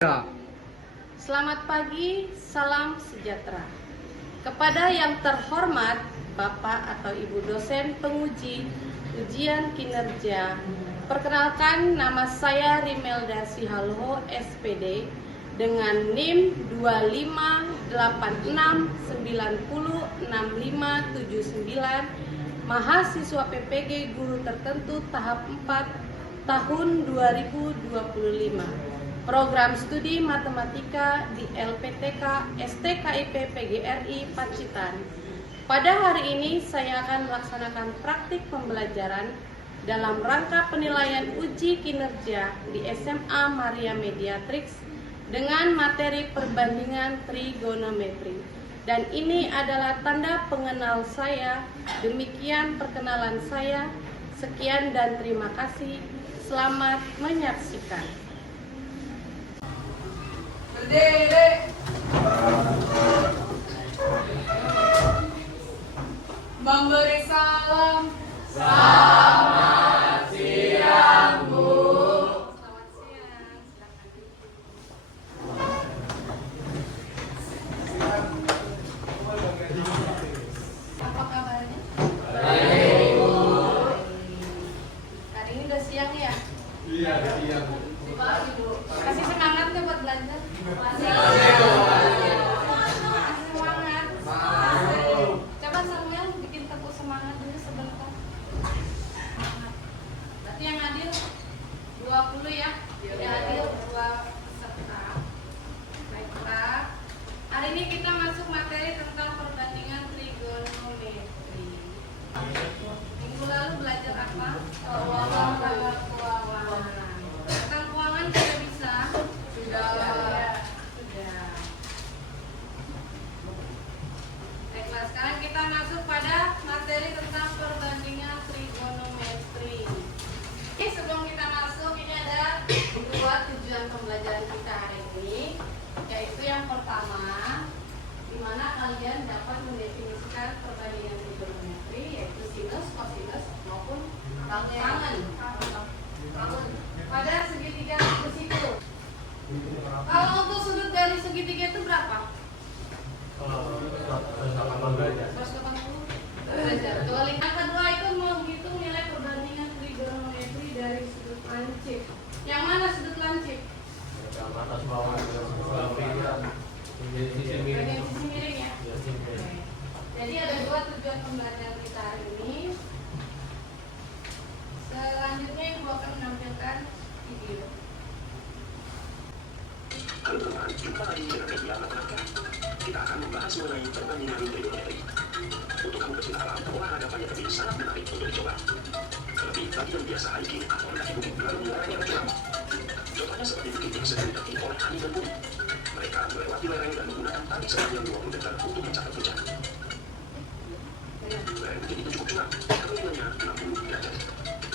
Ya. Selamat pagi, salam sejahtera. Kepada yang terhormat Bapak atau Ibu dosen penguji ujian kinerja, perkenalkan nama saya Rimelda Sihaluho SPD dengan NIM 2586906579, mahasiswa PPG Guru Tertentu tahap 4 tahun 2025. Program Studi Matematika di LPTK STKIP PGRI Pacitan. Pada hari ini saya akan melaksanakan praktik pembelajaran dalam rangka penilaian uji kinerja di SMA Maria Mediatrix dengan materi perbandingan trigonometri. Dan ini adalah tanda pengenal saya. Demikian perkenalan saya. Sekian dan terima kasih. Selamat menyaksikan. Berdiri. Memberi salam. Selamat siang, Bu. Selamat siang. Apa kabarnya? Baik, Bu. Hari ini udah siang ya? Iya, siang. Pagi, Bu. Kasih semangat deh buat belajar. Kasih semangat. Coba Samuel bikin tepuk semangat dulu sebentar. Berarti yang adil 20 ya? Ya adil 2 peserta. Baiklah. Hari ini kita masuk materi tentang perbandingan trigonometri. Minggu lalu belajar apa? Keuangan. Tentang keuangan sudah bisa? Sudah. Baiklah, sekarang kita masuk pada materi tentang perbandingan trigonometri. Oke, sebelum kita masuk, ini ada 2 tujuan pembelajaran kita hari ini, yaitu yang pertama, di mana kalian dapat mendefinisikan perbandingan trigonometri, yaitu sinus, kosinus maupun tangen pada segitiga bersiku. Kalau untuk sudut dari segitiga itu berapa? 180 derajat. 180 derajat. Kalau yang kedua itu menghitung nilai perbandingan trigonometri dari sudut lancip. Yang mana sudut lancip? Yang atas bawah sisi miring. Bagian sisi miring ya. Jadi ada 2 tujuan pembelajaran kita hari ini. Selanjutnya Ibu akan menampilkan video. Halo teman-teman, jumpa lagi dengan media matematika. Kita akan membahas mengenai perbandingan trigonometri. Untuk kamu pecinta alam, olahraga panjat tebing sangat menarik untuk dicoba. Terlebih bagi yang biasa hiking atau mendaki bukit lalu menyerang yang curam. Contohnya seperti bukit yang sedang didaki oleh Ani dan Budi. Mereka melewati lereng dan menggunakan tali sepanjang 20 meter untuk mencapai puncak. Lereng bukit itu cukup curam, kemiringannya 60 derajat.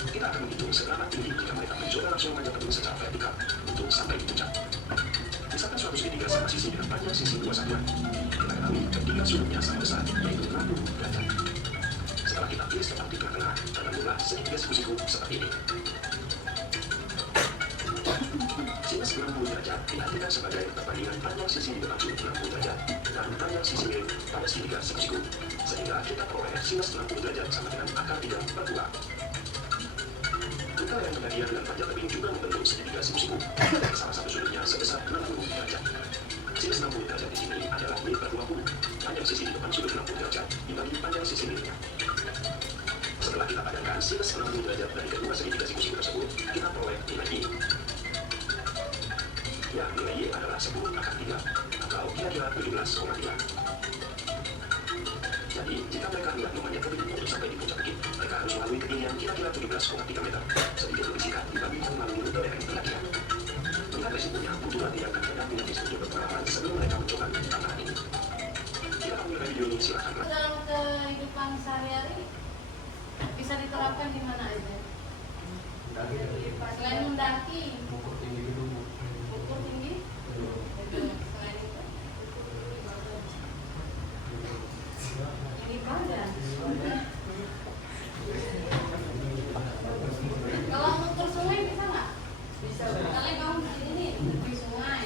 Kita akan menghitung seberapa tinggi jika mereka mencoba langsung memanjat tebing secara vertikal untuk sampai di puncak. Misalkan suatu segitiga sama sisi dengan panjang sisi 2 satuan. Kita ketahui ketiga sudutnya sama besar, yaitu 60 derajat. Setelah kita tulis tempat di tengah, terbentuklah segitiga siku-siku seperti ini. Sinus 60 derajat diartikan sebagai perbandingan panjang sisi di depan sudut 60 derajat dan panjang sisi miring pada segitiga siku-siku. Sehingga kita peroleh sinus 60 derajat sama dengan akar 3/2. Angka yang pembagian dan panjang tebing juga membentuk segitiga siku-siku. Salah satu sudutnya sebesar 60 derajat. Sinus 60 derajat di sini adalah min/20. Panjang sisi di depan sudut 60 derajat dibagi panjang sisi miringnya. Setelah kita padankan sinus 60 derajat dari kedua segitiga siku-siku tersebut, kita peroleh nilai Y. Ya, nilai Y adalah 10/3 atau kira-kira 17,3. Jadi, jika mereka hendak memanjat tebing untuk sampai di puncak bukit, mereka harus melalui ketinggian kira-kira 17,3 meter, sedikit lebih singkat dibandingkan melalui rute lereng pendakian. Melihat resikonya, butuh latihan dan kadang menepis untuk berpengalaman sebelum mereka mencoba tantangan ini. Jika kamu menyukai video ini, silakan. Dalam kehidupan sehari-hari bisa diterapkan di mana aja? Selain mendaki, Ukur tinggi gedung. ukur tinggi. Selain itu, ini badan. Kalau ukur sungai bisa nggak? Bisa. Misalnya kamu di sini nih, di sungai.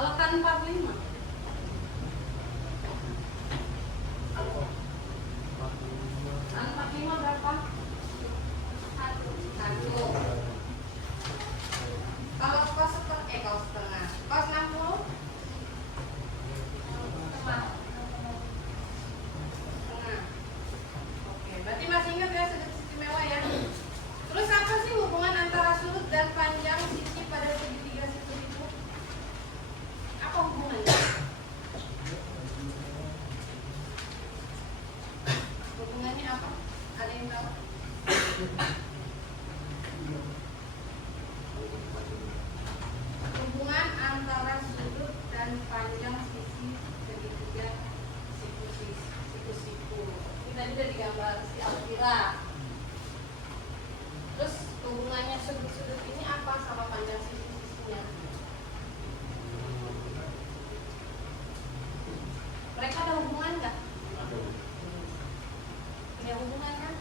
Kalau tan 45? Tan 45 berapa? 1. Kalau kos setengah. Kos 60? Setengah. Oke, berarti masih ingat ya sudut istimewa ya. Terus apa sih hubungan antara sudut dan panjang sisi pada segitiga situ itu? Apa hubungannya? Hubungannya apa? Ada yang tahu? Hubungan antara sudut dan panjang sisi segitiga siku-siku. Ini tadi udah digambar si Alvira. Terus hubungannya sudut-sudut ini apa sama panjang sisi-sisinya? Mereka ada hubungan nggak? Punya hubungan kan?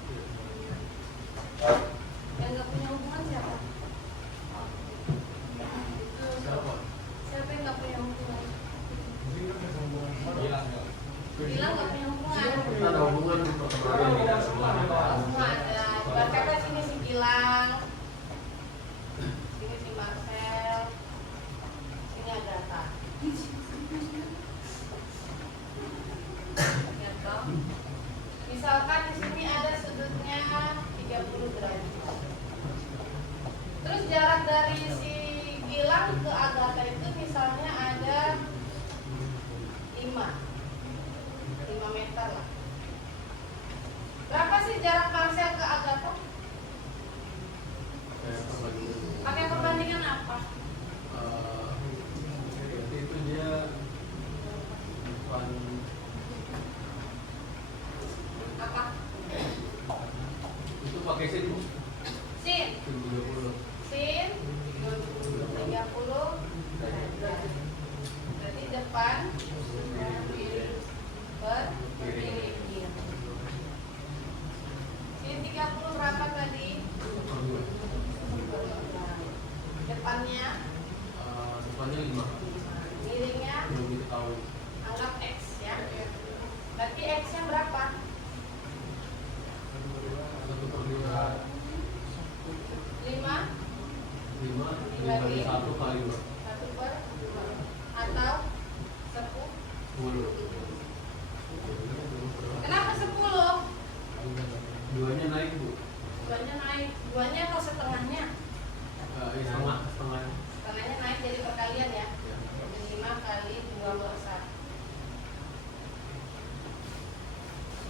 Yang nggak punya hubungan siapa? Siapa? Siapa yang nggak punya hubungan? Bilang nggak? Bilang nggak punya hubungan. Kita ada hubungan di pertemanan tidak semuanya. Semua ada. Ibarat kata sini si Gilang, sini si Marcel, sini Agatha. Ya toh? Misalkan di sini ada sudutnya 30 derajat. Terus jarak dari si Gilang ke Agatha itu misalnya ada 5 meter lah. Berapa sih jarak Marcel ke Agatha? Pakai perbandingan apa? Berarti itu dia bukan Apa? itu pakai sin Bu? Sin. Sin 30. Sin 30 derajat. Berarti depan berdiri. Sin 30 berapa tadi? Depannya, Depannya 5. miringnya Belum kita tahu. anggap X ya. Berarti X-nya berapa? 1/5. 5 dibagi 1 kali 2. 1/5 atau 10. 10. Kenapa 10? Duanya naik Bu. Duanya naik. Duanya atau setengahnya? Setengah. Setengahnya naik jadi perkalian ya. Jadi 5 kali 2/1.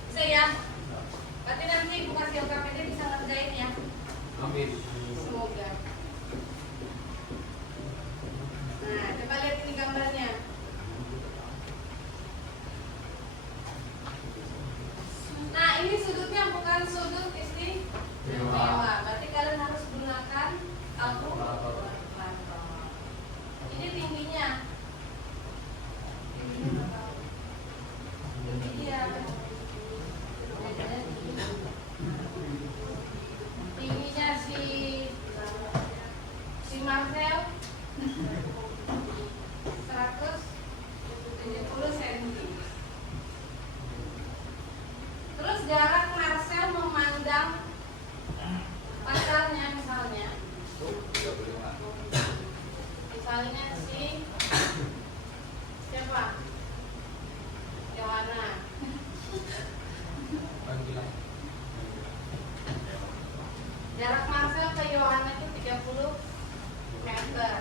Bisa ya? Berarti nanti Ibu kasih LKPD bisa ngerjain ya. Amin. Semoga. Nah, coba lihat ini gambarnya. Nah, ini sudutnya bukan sudut istimewa. Berarti kalian harus gunakan kalkulator. Ini tingginya. Tingginya berapa? Iya. Tingginya si Marcel 170 cm. Terus jarak Marcel memandang pacarnya misalnya si siapa? Johanna. Jarak Marcel ke Yohana itu 30 meter.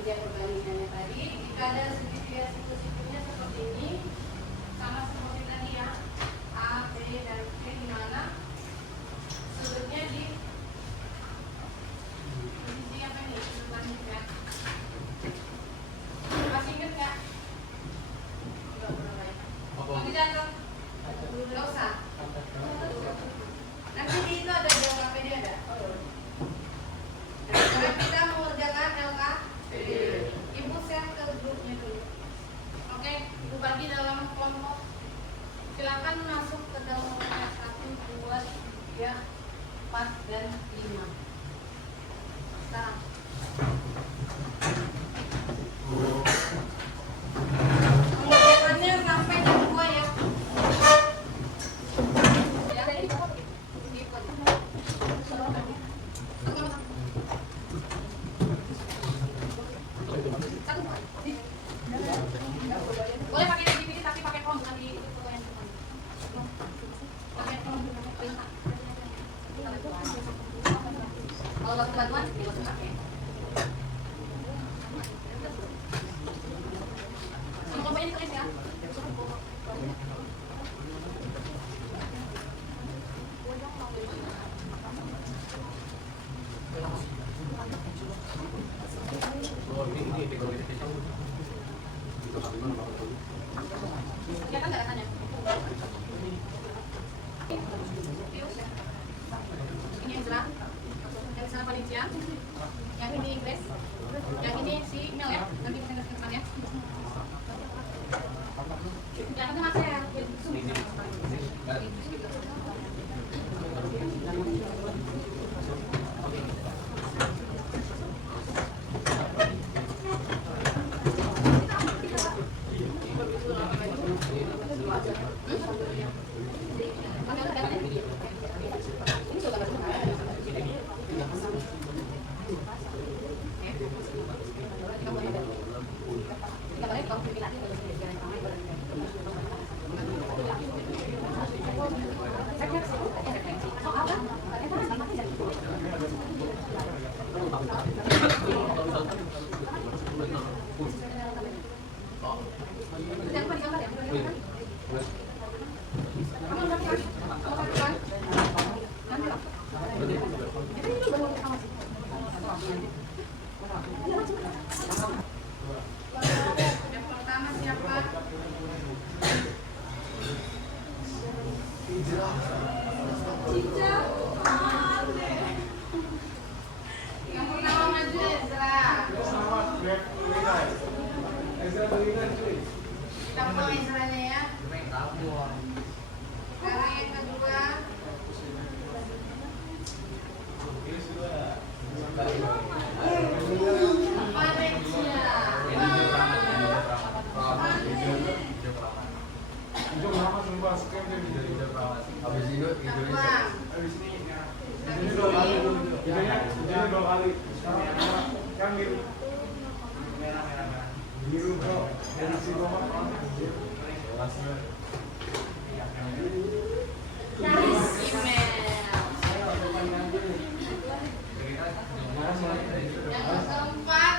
Kemudian perbandingannya tadi, jika ada segitiga siku-sikunya seperti ini, sama seperti tadi ya, A, B, dan C, di mana sudutnya di sisi apa ini? Sudut langit ya. Masih ingat nggak? Nggak pernah baik. Nanti jatuh. Nggak usah. Nanti di itu ada diagram PD ada. Nah, sekarang kita mengerjakan LKPD. Ibu share ke grupnya dulu. Oke, ibu bagi dalam kelompok. Silakan masuk ke dalam kelompok 1, 2, 3, 4, dan 5. Sekarang. Mengerjakannya sampai jam 2 ya. Ya, tadi ikut. Boleh pakai DVD tapi pakai phone bukan di foto yang depan. Pakai phone. Kalau butuh bantuan, bisa pakai. Semua kelompoknya ditulis ya. Kelihatan nggak rasanya? Ini yang cerah, yang sana Valencia, yang ini Inggris, yang ini si Mel ya, nanti kita kasih ke depan ya. Yang itu Mas ya. Yang pertama siapa? Cica. Yang pertama maju Ezra. Kita mulai Ezranya ya. Sekarang yang kedua. Habis itu ini dua kali. Yang biru. Merah. Biru bro. Dari si bawah. Yang keempat.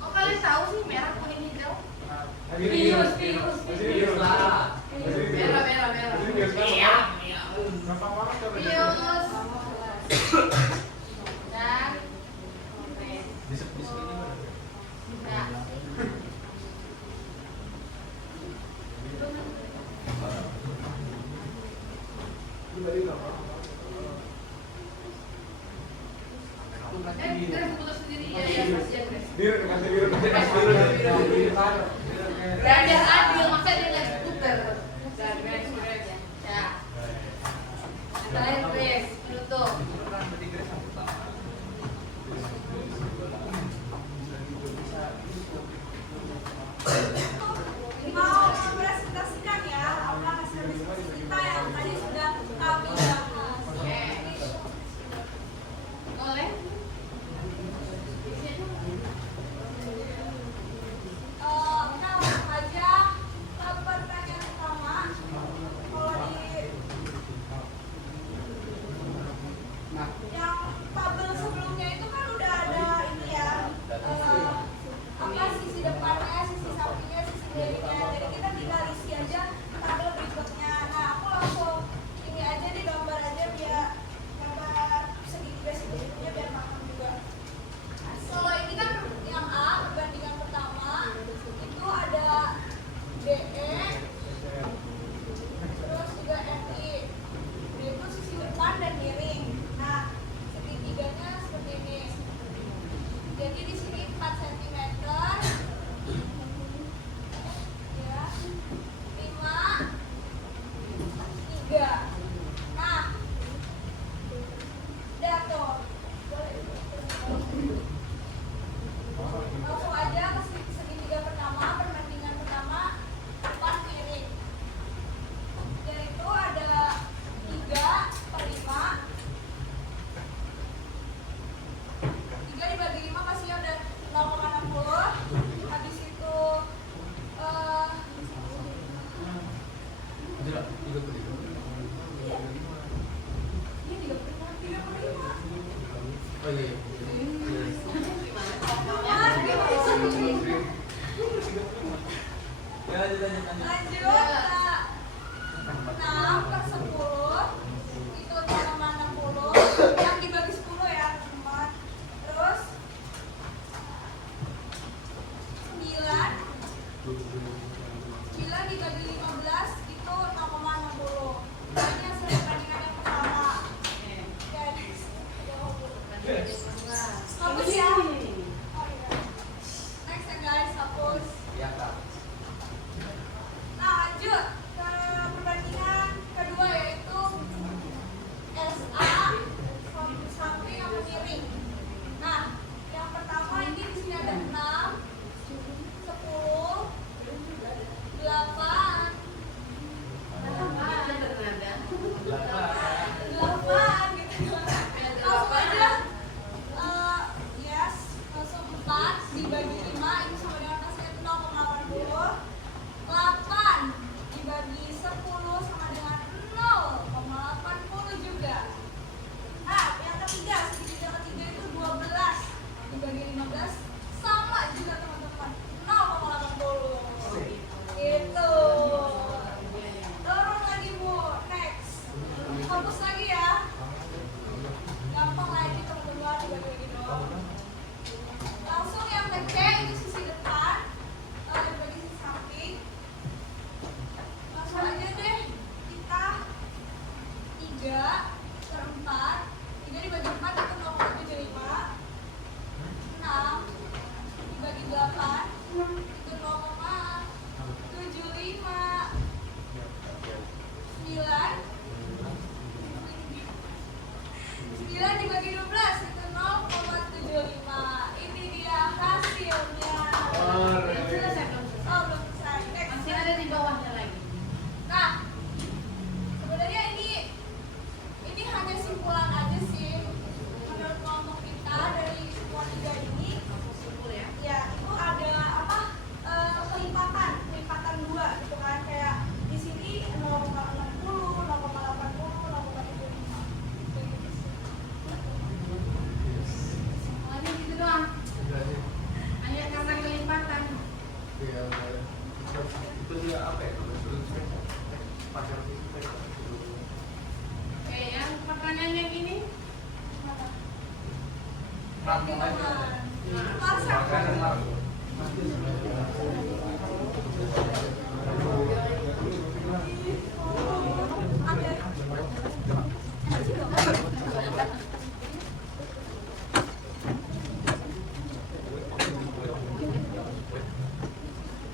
Oh kalian tahu sih merah kuning hijau? Virus. Merah. Iya. Virus. Dan nah. Kita putus sendiri ya Belajar adil, masa dia nggak skuter. Ya. Terakhir Grace, penutup. Mau mempresentasikan ya apa hasil diskusi kita yang tadi sudah kami bahas. Boleh? Nah, langsung aja ke pertanyaan pertama. Kalau di yang tabel sebelumnya itu kan udah ada kesimpulan aja sih. Menurut kelompok kita dari semua tiga ini, ya itu ada apa? Kelipatan dua gitu kan, kayak di sini 0,60, 0,80, 0,75. Kayak gitu sih. Semuanya gitu doang. Hanya karena kelipatan. Iya, itu dia apa ya? Pasar Oke, yang pertanyaan yang ini Rampung aja. Masa?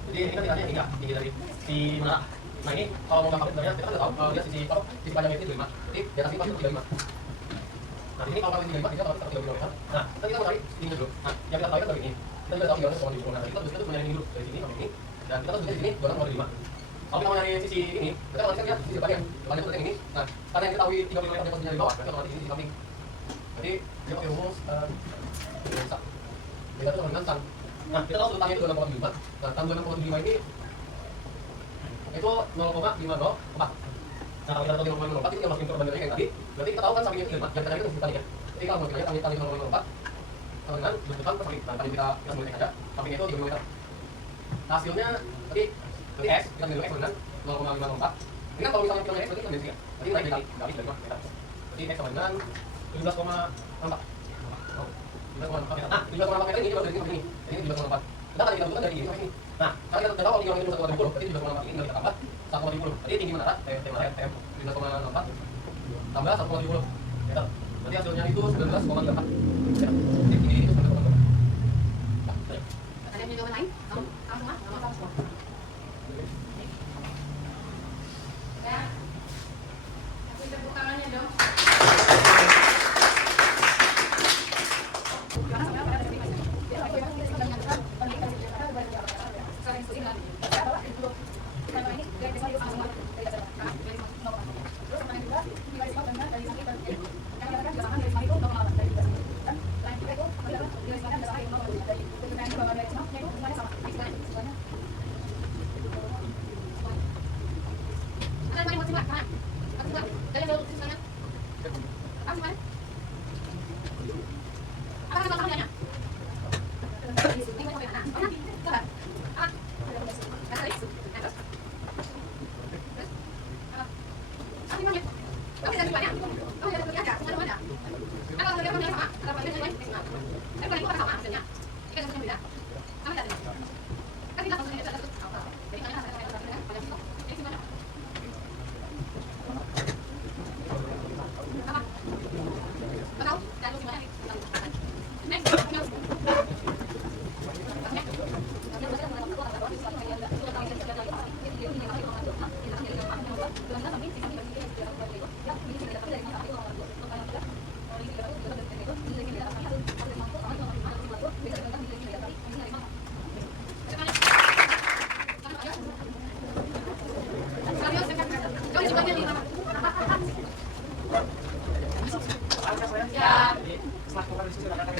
Jadi ini kan tinggi dari si mana? Nah ini kalau mau gampang sebenarnya kita udah tahu dia sisi panjangnya itu 25. Jadi di atas ini pasti 35. Nah di sini kalau kalian 35 kita tahu kita 35 kan. Nah kita mau cari ini dulu. Nah yang kita tahu kan dari ini. Kita juga tahu gimana sama di nah kita tuh mencari ini dulu dari sini sampai ini. Dan kita tuh di sini 2,5. Kalau kita mau nyari sisi ini, kita kalau lihat sisi depannya itu yang ini. Nah karena yang kita tahu 35 yang posisinya di bawah, berarti otomatis ini sisi samping. Jadi dia pakai rumus bisa. Beda tuh dengan tan. Nah kita tahu sudut itu 2,5. Nah tan 2,5 ini itu 0,504. Nah kalau kita tahu 0,504 itu yang masukin perbandingannya yang tadi. Berarti kita tahu kan sampingnya itu 5. Yang kita cari itu sisi ya. Jadi kalau mau kita lihat samping 0,504 sama dengan bentukan samping. Nah tadi kita mulai aja. Sampingnya itu 3 meter. Hasilnya tadi S kita ambil X dengan 0,504. Ini kan kalau misalnya kita X berarti kita bensin ya. Berarti naik dari nggak habis dari 5 meter. Jadi X sama dengan 17,4. Nah, 17,4 meter ini baru dari sini. Ini 17,4. Kita tadi kita butuhkan dari ini sampai sini. Nah, kalau kita tahu kalau ini 1,70, berarti 17,4 ini tinggal kita tambah 1,70. Jadi tinggi menara, TM 17,4 tambah 1,70 meter. Berarti hasilnya itu 19,34 meter. Jadi tinggi itu 19,34. ada yang jawaban lain? Kamu semua? Kamu semua? Ya. Kasih tepuk tangannya dong. Silakan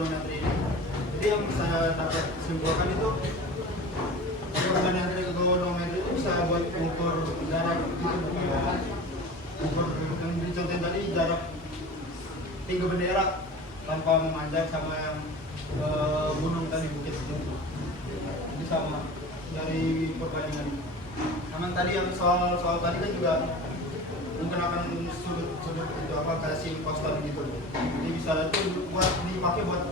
trigonometri ini. Jadi yang saya dapat simpulkan itu trigonometri itu bisa buat ukur jarak ukur yang dicontohin tadi jarak 3 bendera tanpa memanjat sama yang gunung tadi bukit itu. Jadi sama dari perbandingan. Sama tadi yang soal tadi kan juga menggunakan sudut itu apa kayak sin kostan gitu. Jadi bisa itu buat dipakai buat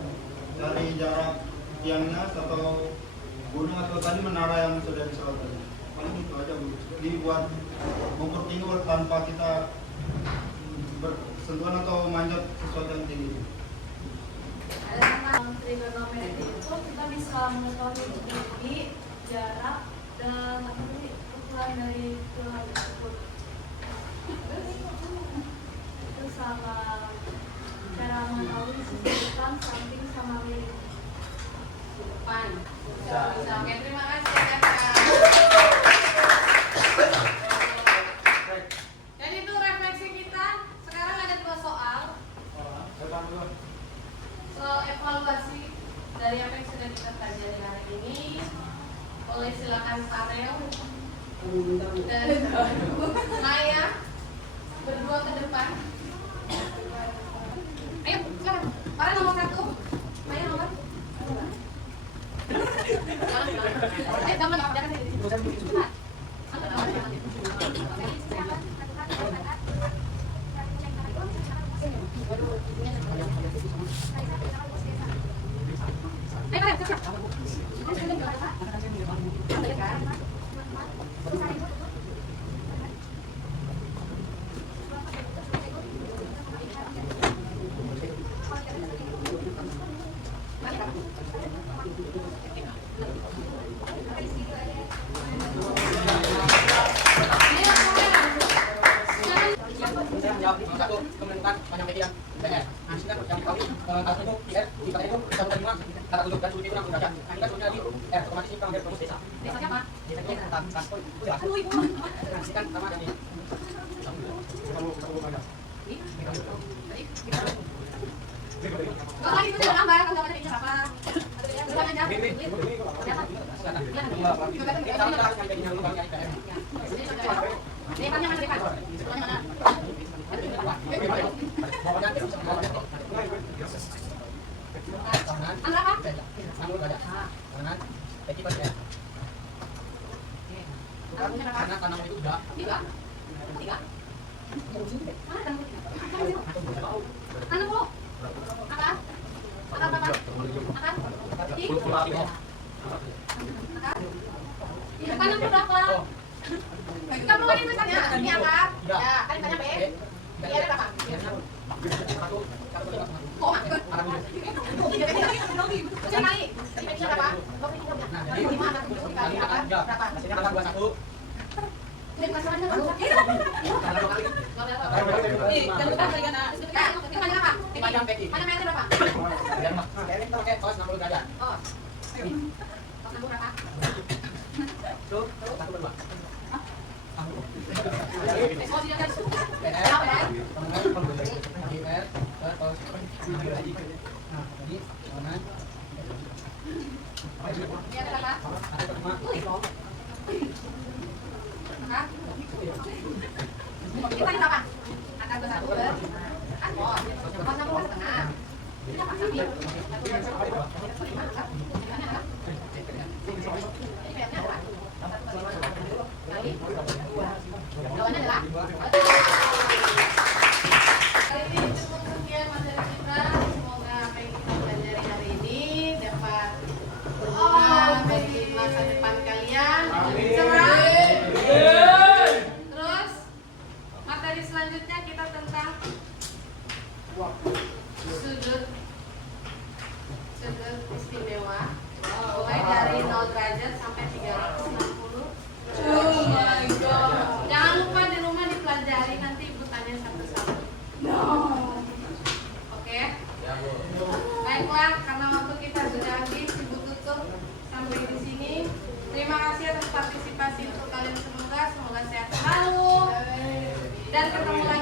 dari jarak tiangnya atau gunung atau tadi menara yang sudah disoal tadi. Paling itu aja Bu. Jadi buat mengukur tinggi tanpa kita bersentuhan atau manjat sesuatu yang tinggi. Ada tentang trigonometri itu kita bisa mengetahui tinggi, jarak, dan ukuran dari tulang tersebut. Itu sama cara mengetahui sisi depan, samping, sama miring. Depan. Bisa. Oke, terima kasih kakak. Jadi itu refleksi kita. Sekarang ada 2 soal. Soal evaluasi dari apa yang sudah kita pelajari hari ini. Boleh silakan Farel dan Maya berdua ke depan. Ayo, silakan. Farel nomor 1, Maya nomor 2. Karena tanam itu udah semoga sehat selalu dan ketemu lagi.